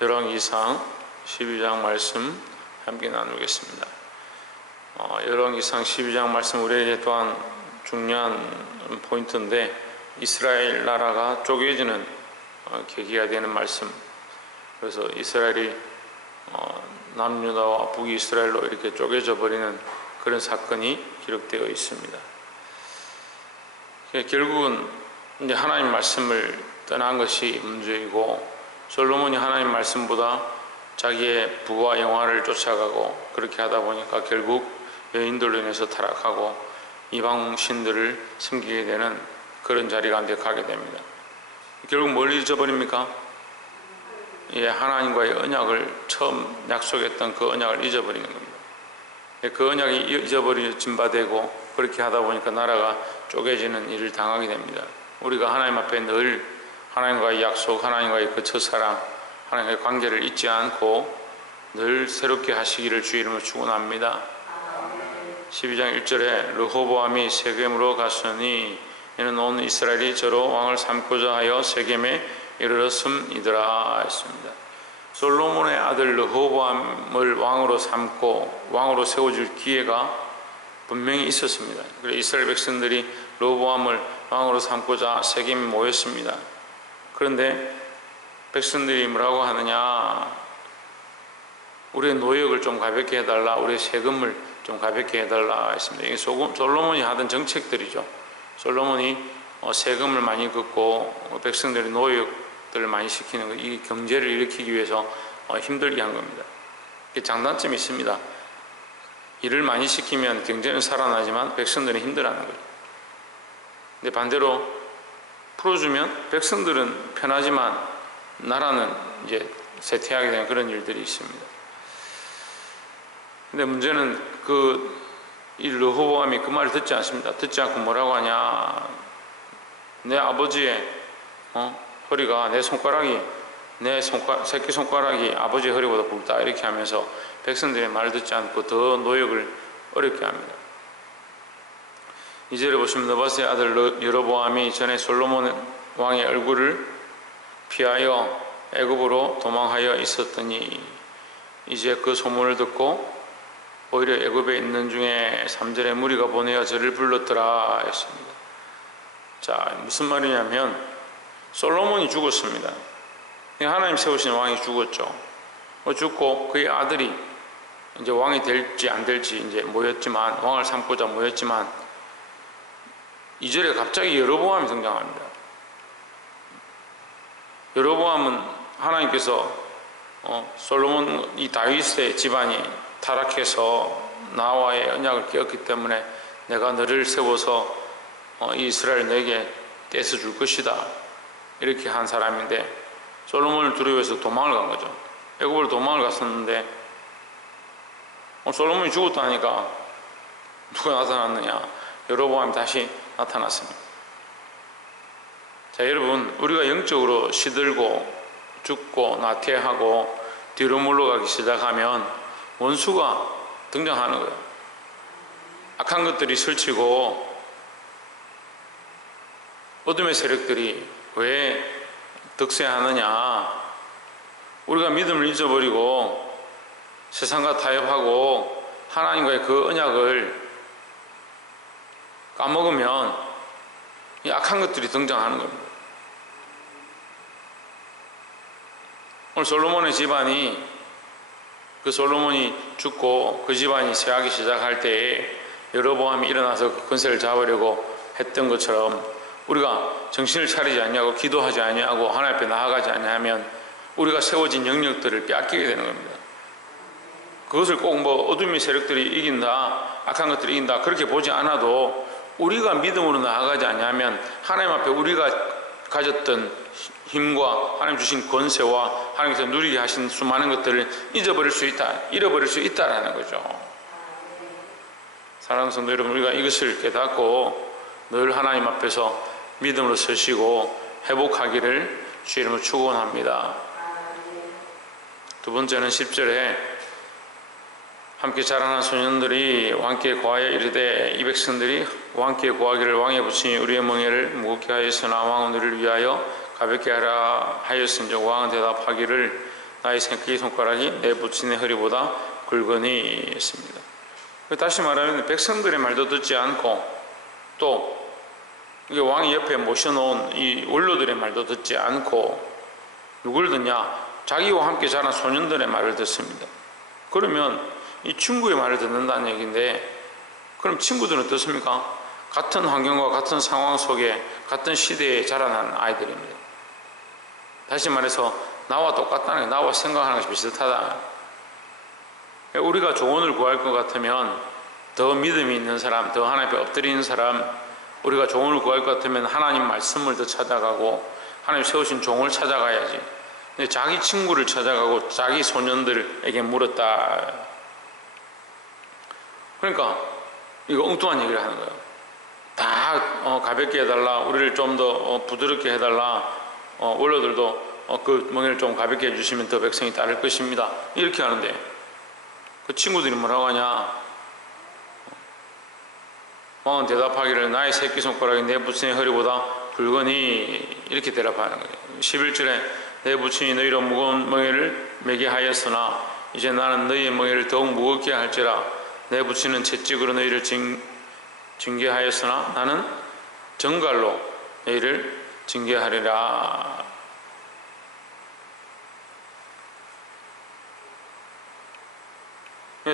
열왕기상 12장 말씀 함께 나누겠습니다. 열왕기상 12장 말씀 우리에게 또한 중요한 포인트인데, 이스라엘 나라가 쪼개지는 계기가 되는 말씀. 그래서 이스라엘이 남유다와 북이스라엘로 이렇게 쪼개져 버리는 그런 사건이 기록되어 있습니다. 결국은 이제 하나님 말씀을 떠난 것이 문제이고, 솔로몬이 하나님 말씀보다 자기의 부와 영화를 쫓아가고 그렇게 하다 보니까 결국 여인들로 인해서 타락하고 이방 신들을 섬기게 되는 그런 자리가 가게 됩니다. 결국 뭘 잊어버립니까? 하나님과의 언약을 처음 약속했던 그 언약을 잊어버리는 겁니다. 그 언약이 잊어버려진 바 되고, 그렇게 하다 보니까 나라가 쪼개지는 일을 당하게 됩니다. 우리가 하나님 앞에 늘 하나님과의 약속, 하나님과의 그 첫사랑, 하나님과의 관계를 잊지 않고 늘 새롭게 하시기를 주 이름으로 축원합니다. 12장 1절에 르호보암이 세겜으로 갔으니 이는 온 이스라엘이 저로 왕을 삼고자 하여 세겜에 이르렀음이더라 했습니다. 솔로몬의 아들 르호보암을 왕으로 삼고 왕으로 세워줄 기회가 분명히 있었습니다. 그래서 이스라엘 백성들이 르호보암을 왕으로 삼고자 세겜에 모였습니다. 그런데 백성들이 뭐라고 하느냐, 우리의 노역을 좀 가볍게 해달라, 우리의 세금을 좀 가볍게 해달라 했습니다. 이게 솔로몬이 하던 정책들이죠. 솔로몬이 세금을 많이 걷고 백성들의 노역들을 많이 시키는 거, 이 경제를 일으키기 위해서 힘들게 한 겁니다. 이게 장단점이 있습니다. 일을 많이 시키면 경제는 살아나지만 백성들은 힘들어하는 거죠. 근데 반대로 풀어주면 백성들은 편하지만 나라는 이제 쇠퇴하게 되는 그런 일들이 있습니다. 근데 문제는 이 르호보암이 그 말을 듣지 않습니다. 듣지 않고 뭐라고 하냐, 내 아버지의 허리가 내 새끼손가락이 아버지의 허리보다 굵다, 이렇게 하면서 백성들의 말을 듣지 않고 더 노역을 어렵게 합니다. 2절에 보시면 느바스의 아들 여로보암이 전에 솔로몬 왕의 얼굴을 피하여 애굽으로 도망하여 있었더니 이제 그 소문을 듣고 오히려 애굽에 있는 중에 3절에 무리가 보내어 저를 불렀더라 했습니다. 자, 무슨 말이냐면 솔로몬이 죽었습니다. 하나님 세우신 왕이 죽었죠. 죽고 그의 아들이 이제 왕이 될지 안 될지 이제 모였지만, 왕을 삼고자 모였지만 2절에 갑자기 여로보암이 등장합니다. 여로보암은 하나님께서 솔로몬 이 다윗의 집안이 타락해서 나와의 언약을 깨었기 때문에 내가 너를 세워서 이 이스라엘 너에게 떼서 줄 것이다, 이렇게 한 사람인데, 솔로몬을 두려워해서 도망을 간 거죠. 애굽으로 도망을 갔었는데 솔로몬이 죽었다니까 누가 나타났느냐, 여로보암이 다시 나타났습니다. 자, 여러분, 우리가 영적으로 시들고 죽고 나태하고 뒤로 물러가기 시작하면 원수가 등장하는 거예요. 악한 것들이 설치고 어둠의 세력들이 왜 득세하느냐, 우리가 믿음을 잊어버리고 세상과 타협하고 하나님과의 그 언약을 까먹으면 이 악한 것들이 등장하는 겁니다. 오늘 솔로몬의 집안이, 그 솔로몬이 죽고 그 집안이 쇠하기 시작할 때에 여로보암이 일어나서 그 권세를 잡으려고 했던 것처럼 우리가 정신을 차리지 않냐고, 기도하지 않냐고, 하나님 앞에 나아가지 않냐면 우리가 세워진 영역들을 빼앗기게 되는 겁니다. 그것을 꼭 어둠의 세력들이 이긴다, 악한 것들이 이긴다, 그렇게 보지 않아도 우리가 믿음으로 나아가지 않냐면 하나님 앞에 우리가 가졌던 힘과 하나님 주신 권세와 하나님께서 누리게 하신 수많은 것들을 잃어버릴 수 있다라는 거죠. 사랑하는 성도 여러분, 우리가 이것을 깨닫고 늘 하나님 앞에서 믿음으로 서시고 회복하기를 주 이름으로 축원합니다. 두 번째는 10절에 함께 자라난 소년들이 왕께 고하여 이르되, 이 백성들이 왕께 고하기를 왕의 부친이 우리의 멍에를 무겁게 하였으나 왕은 우리를 위하여 가볍게 하라 하였은즉 왕은 대답하기를 나의 새끼 손가락이 내 부친의 허리보다 굵으니 했습니다. 다시 말하면 백성들의 말도 듣지 않고 또 이게 왕이 옆에 모셔놓은 이 원로들의 말도 듣지 않고 누굴 듣냐? 자기와 함께 자란 소년들의 말을 듣습니다. 그러면 이 친구의 말을 듣는다는 얘기인데, 그럼 친구들은 어떻습니까? 같은 환경과 같은 상황 속에 같은 시대에 자라난 아이들입니다. 다시 말해서 나와 똑같다는 게, 나와 생각하는 것이 비슷하다. 우리가 조언을 구할 것 같으면 더 믿음이 있는 사람, 더 하나님 앞에 엎드리는 사람, 우리가 조언을 구할 것 같으면 하나님 말씀을 더 찾아가고 하나님 세우신 종을 찾아가야지. 근데 자기 친구를 찾아가고 자기 소년들에게 물었다. 그러니까 이거 엉뚱한 얘기를 하는 거예요. 다 가볍게 해달라, 우리를 좀 더 부드럽게 해달라, 원로들도 그 멍에를 좀 가볍게 해주시면 더 백성이 따를 것입니다. 이렇게 하는데 그 친구들이 뭐라고 하냐? 왕은 대답하기를 나의 새끼손가락이 내 부친의 허리보다 굵으니 이렇게 대답하는 거예요. 11절에 내 부친이 너희로 무거운 멍에를 매게 하였으나 이제 나는 너희의 멍에를 더욱 무겁게 할지라. 내 부친은 채찍으로 너희를 징계하였으나 나는 정갈로 너희를 징계하리라.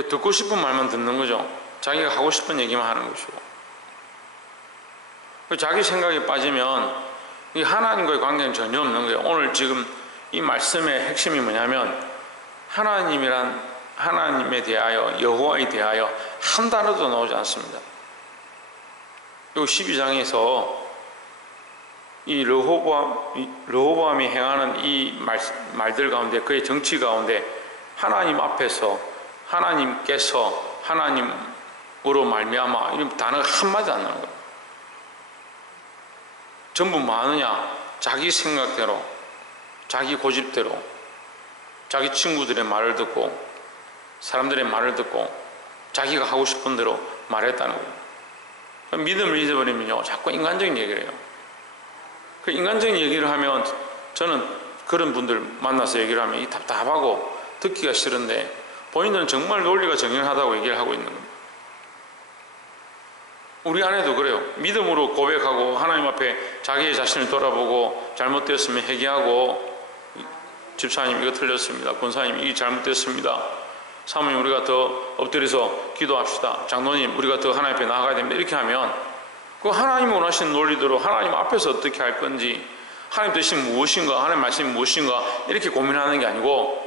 듣고 싶은 말만 듣는 거죠. 자기가 하고 싶은 얘기만 하는 것이고, 자기 생각에 빠지면 이 하나님과의 관계는 전혀 없는 거예요. 오늘 지금 이 말씀의 핵심이 뭐냐면 하나님에 대하여, 여호와에 대하여 한 단어도 나오지 않습니다. 이 12장에서 이 르호보암이 행하는 이 말들 가운데, 그의 정치 가운데 하나님 앞에서, 하나님께서, 하나님으로 말미암아 이런 단어가 한마디 안 나오는 거예요. 전부 뭐 하느냐? 자기 생각대로, 자기 고집대로, 자기 친구들의 말을 듣고, 사람들의 말을 듣고, 자기가 하고 싶은 대로 말했다는 거예요. 믿음을 잊어버리면요, 자꾸 인간적인 얘기를 해요. 그 인간적인 얘기를 하면, 저는 그런 분들 만나서 얘기를 하면 이 답답하고 듣기가 싫은데, 본인들은 정말 논리가 정연하다고 얘기를 하고 있는 겁니다. 우리 아내도 그래요. 믿음으로 고백하고 하나님 앞에 자기의 자신을 돌아보고 잘못되었으면 회개하고, 집사님 이거 틀렸습니다, 권사님 이게 잘못됐습니다, 사모님 우리가 더 엎드려서 기도합시다, 장로님 우리가 더 하나님 앞에 나아가야 됩니다, 이렇게 하면 그 하나님 원하시는 논리대로 하나님 앞에서 어떻게 할 건지, 하나님 뜻이 무엇인가, 하나님 말씀이 무엇인가 이렇게 고민하는 게 아니고,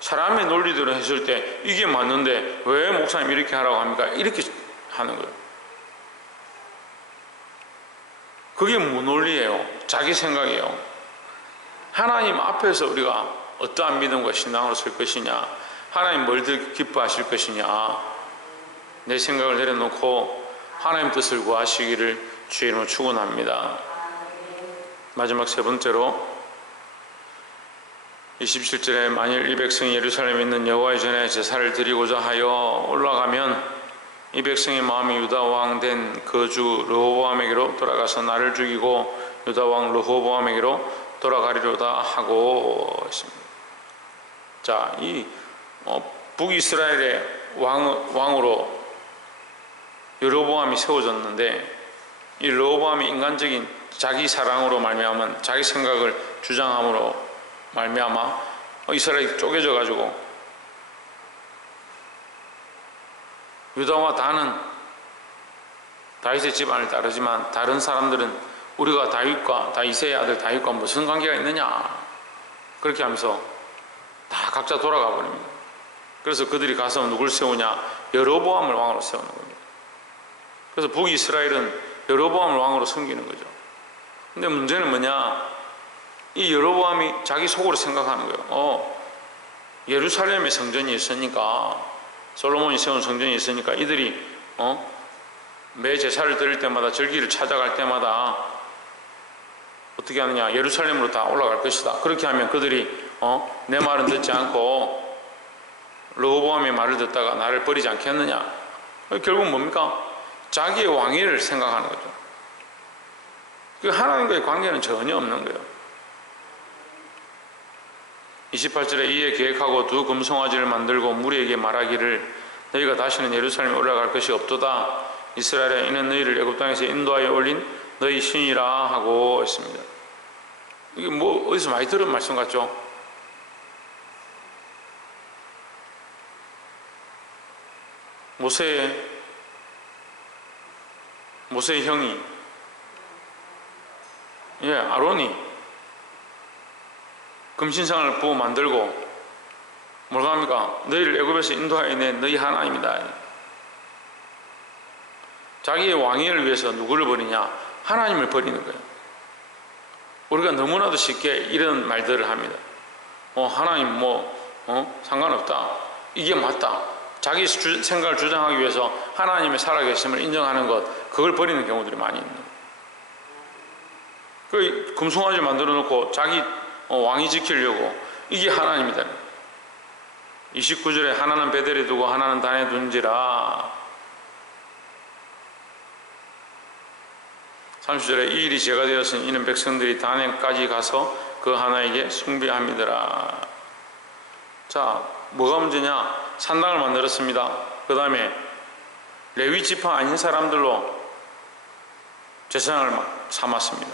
사람의 논리대로 했을 때 이게 맞는데 왜 목사님 이렇게 하라고 합니까? 이렇게 하는 거예요. 그게 무논리예요. 자기 생각이에요. 하나님 앞에서 우리가 어떠한 믿음과 신앙으로 설 것이냐, 하나님 뭘 더 기뻐하실 것이냐, 내 생각을 내려놓고 하나님 뜻을 구하시기를 주의 이름으로 축원합니다. 마지막 세 번째로 27절에 만일 이 백성이 예루살렘에 있는 여호와의 전에 제사를 드리고자 하여 올라가면 이 백성의 마음이 유다 왕 된 그 주 르호보암에게로 돌아가서 나를 죽이고 유다 왕 르호보암에게로 돌아가리로다 하고 있습니다. 자, 이 북이스라엘의 왕으로 르호보암이 세워졌는데, 이 르호보암이 인간적인 자기 사랑으로 말미암은, 자기 생각을 주장함으로 말미암아 이스라엘이 쪼개져 가지고 유다와 다는 다윗의 집안을 따르지만 다른 사람들은 우리가 다윗의 아들 다윗과 무슨 관계가 있느냐, 그렇게 하면서 다 각자 돌아가 버립니다. 그래서 그들이 가서 누굴 세우냐? 여로보암을 왕으로 세우는 겁니다. 그래서 북이스라엘은 여로보암을 왕으로 섬기는 거죠. 근데 문제는 뭐냐? 이 여로보암이 자기 속으로 생각하는 거예요. 예루살렘에 성전이 있으니까, 솔로몬이 세운 성전이 있으니까 이들이 매 제사를 드릴 때마다, 절기를 찾아갈 때마다 어떻게 하느냐? 예루살렘으로 다 올라갈 것이다. 그렇게 하면 그들이 내 말은 듣지 않고 르호보암의 말을 듣다가 나를 버리지 않겠느냐? 결국 뭡니까? 자기의 왕위를 생각하는 거죠. 그 하나님과의 관계는 전혀 없는 거예요. 28절에 이에 계획하고 두 금송아지를 만들고 무리에게 말하기를 너희가 다시는 예루살렘에 올라갈 것이 없도다. 이스라엘아, 이는 너희를 애굽 땅에서 인도하여 올린 너희 신이라 하고 했습니다. 이게 뭐 어디서 많이 들은 말씀 같죠? 모세의 형이, 아론이 금신상을 부어 만들고 뭐라고 합니까? 너희를 애굽에서 인도하여 낸 너희 하나님이다. 자기의 왕위를 위해서 누구를 버리냐? 하나님을 버리는 거예요. 우리가 너무나도 쉽게 이런 말들을 합니다. 하나님 상관없다. 이게 맞다. 자기 생각을 주장하기 위해서 하나님의 살아계심을 인정하는 것, 그걸 버리는 경우들이 많이 있는 거예요. 그 금송아지를 만들어 놓고 자기 왕위 지키려고 이게 하나님이다. 29절에 하나는 베델에 두고 하나는 단에 둔지라. 30절에 이 일이 제가 되었으니 이는 백성들이 단에까지 가서 그 하나에게 숭배함이더라. 자, 뭐가 문제냐? 산당을 만들었습니다. 그 다음에 레위 지파 아닌 사람들로 제사장을 삼았습니다.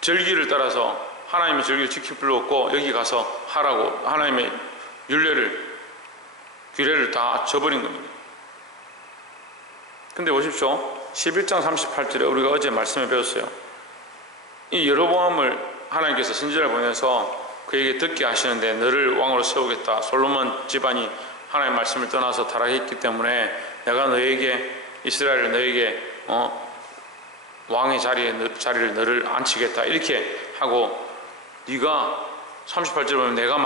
절기를 따라서 하나님의 절기를 지킬 필요 없고 여기 가서 하라고 하나님의 규례를 다 저버린 겁니다. 근데 보십시오. 11장 38절에 우리가 어제 말씀에 배웠어요. 이 여로보암을 하나님께서 선지자를 보내서 그에게 듣게 하시는데 너를 왕으로 세우겠다. 솔로몬 집안이 하나님의 말씀을 떠나서 타락했기 때문에 내가 너에게, 이스라엘을 너에게 왕의 자리를 너를 앉히겠다. 이렇게 하고, 네가 38절 보면 내가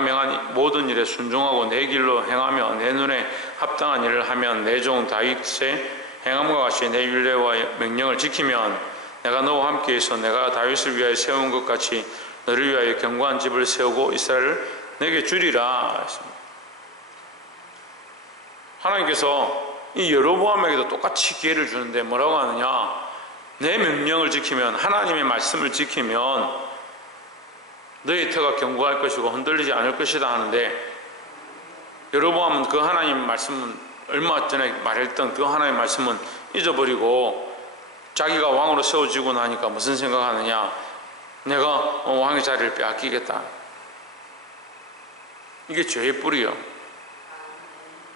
명한 모든 일에 순종하고 내 길로 행하며 내 눈에 합당한 일을 하면 내 종 다윗의 행함과 같이 내 율례와 명령을 지키면 내가 너와 함께해서 내가 다윗을 위하여 세운 것 같이 너를 위하여 견고한 집을 세우고 이스라엘을 내게 주리라 했습니다. 하나님께서 이 여로보암에게도 똑같이 기회를 주는데 뭐라고 하느냐? 내 명령을 지키면, 하나님의 말씀을 지키면 너의 터가 견고할 것이고 흔들리지 않을 것이다 하는데, 여로보암은 그 하나님 말씀은 얼마 전에 말했던 그 하나님 말씀은 잊어버리고 자기가 왕으로 세워지고 나니까 무슨 생각하느냐? 내가 왕의 자리를 빼앗기겠다. 이게 죄의 뿌리요.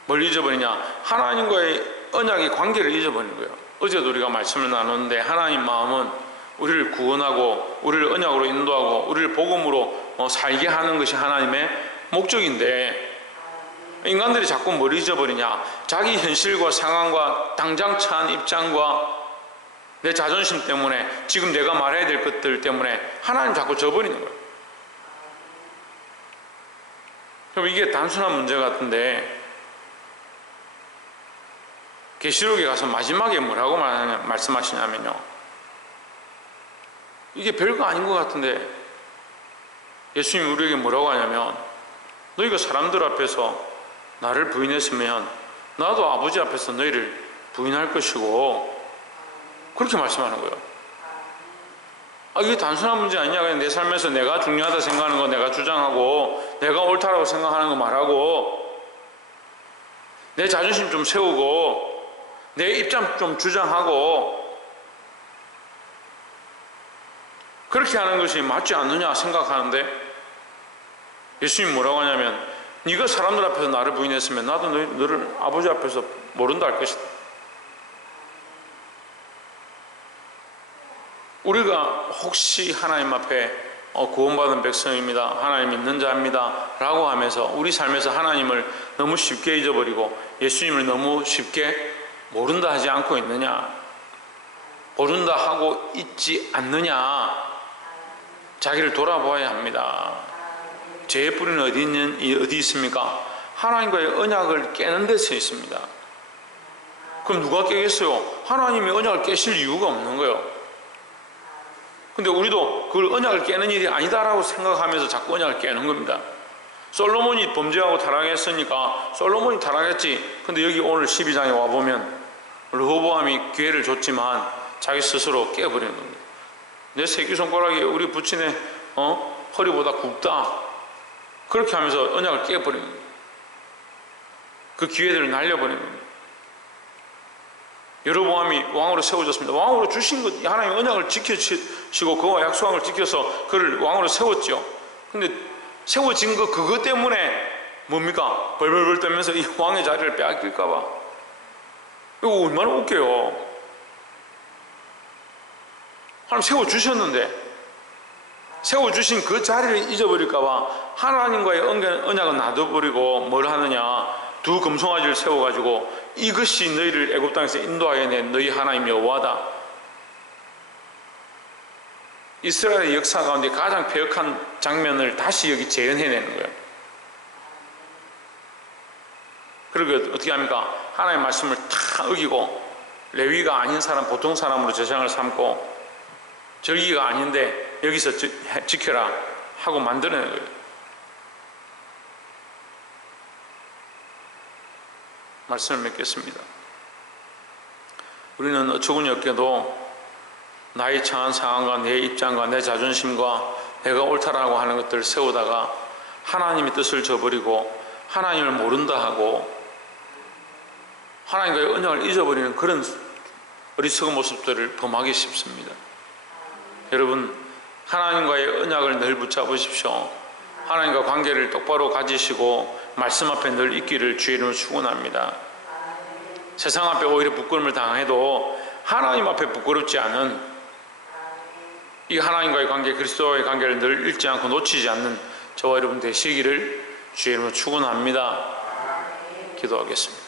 뭘 잊어버리냐? 하나님과의 언약의 관계를 잊어버리는 거예요. 어제도 우리가 말씀을 나눴는데 하나님 마음은 우리를 구원하고 우리를 언약으로 인도하고 우리를 복음으로 살게 하는 것이 하나님의 목적인데, 인간들이 자꾸 뭘 잊어버리냐? 자기 현실과 상황과 당장 처한 입장과 내 자존심 때문에 지금 내가 말해야 될 것들 때문에 하나님 자꾸 저버리는 거예요. 그럼 이게 단순한 문제 같은데, 계시록에 가서 마지막에 뭐라고 말씀하시냐면요, 이게 별거 아닌 것 같은데 예수님이 우리에게 뭐라고 하냐면, 너희가 사람들 앞에서 나를 부인했으면 나도 아버지 앞에서 너희를 부인할 것이고, 그렇게 말씀하는 거예요. 이게 단순한 문제 아니냐? 그냥 내 삶에서 내가 중요하다 생각하는 거 내가 주장하고, 내가 옳다라고 생각하는 거 말하고, 내 자존심 좀 세우고, 내 입장 좀 주장하고, 그렇게 하는 것이 맞지 않느냐 생각하는데, 예수님이 뭐라고 하냐면, 네가 사람들 앞에서 나를 부인했으면 나도 너를 아버지 앞에서 모른다 할 것이다. 우리가 혹시 하나님 앞에 구원받은 백성입니다, 하나님 믿는 자입니다 라고 하면서 우리 삶에서 하나님을 너무 쉽게 잊어버리고 예수님을 너무 쉽게 모른다 하지 않고 있느냐, 모른다 하고 있지 않느냐, 자기를 돌아보아야 합니다. 죄의 뿌리는 어디 있습니까? 하나님과의 언약을 깨는 데서 있습니다. 그럼 누가 깨겠어요? 하나님이 언약을 깨실 이유가 없는 거예요. 근데 우리도 그걸 언약을 깨는 일이 아니다라고 생각하면서 자꾸 언약을 깨는 겁니다. 솔로몬이 범죄하고 타락했으니까 솔로몬이 타락했지. 근데 여기 오늘 12장에 와보면 르호보암이 기회를 줬지만 자기 스스로 깨버리는 겁니다. 내 새끼손가락이 우리 부친의 허리보다 굵다. 그렇게 하면서 언약을 깨버리는 거예요. 그 기회들을 날려버리는 겁니다. 여로보암이 왕으로 세워졌습니다. 왕으로 주신 것, 하나님 언약을 지켜주시고 그와 약속을 지켜서 그를 왕으로 세웠죠. 근데 세워진 그것 때문에 뭡니까? 벌벌벌 떨면서 이 왕의 자리를 빼앗길까봐. 이거 얼마나 웃겨요. 하나님 세워주셨는데 세워주신 그 자리를 잊어버릴까봐 하나님과의 언약은 놔둬버리고 뭘 하느냐, 두 금송아지를 세워가지고 이것이 너희를 애굽 땅에서 인도하여 낸 너희 하나님 여호와다. 이스라엘의 역사 가운데 가장 배역한 장면을 다시 여기 재현해내는 거예요. 그리고 어떻게 합니까? 하나님의 말씀을 다 어기고 레위가 아닌 사람, 보통 사람으로 제사장을 삼고 절기가 아닌데 여기서 지켜라 하고 만들어낸 거예요. 말씀을 맺겠습니다. 우리는 어처구니 없게도 나의 처한 상황과 내 입장과 내 자존심과 내가 옳다라고 하는 것들을 세우다가 하나님의 뜻을 저버리고 하나님을 모른다 하고 하나님과의 언약을 잊어버리는 그런 어리석은 모습들을 범하기 쉽습니다. 여러분, 하나님과의 언약을 늘 붙잡으십시오. 하나님과 관계를 똑바로 가지시고 말씀 앞에 늘 있기를 주의 이름으로 축원합니다. 세상 앞에 오히려 부끄러움을 당해도 하나님 앞에 부끄럽지 않은 이 하나님과의 관계, 그리스도와의 관계를 늘 잃지 않고 놓치지 않는 저와 여러분 되시기를 주의 이름으로 축원합니다. 기도하겠습니다.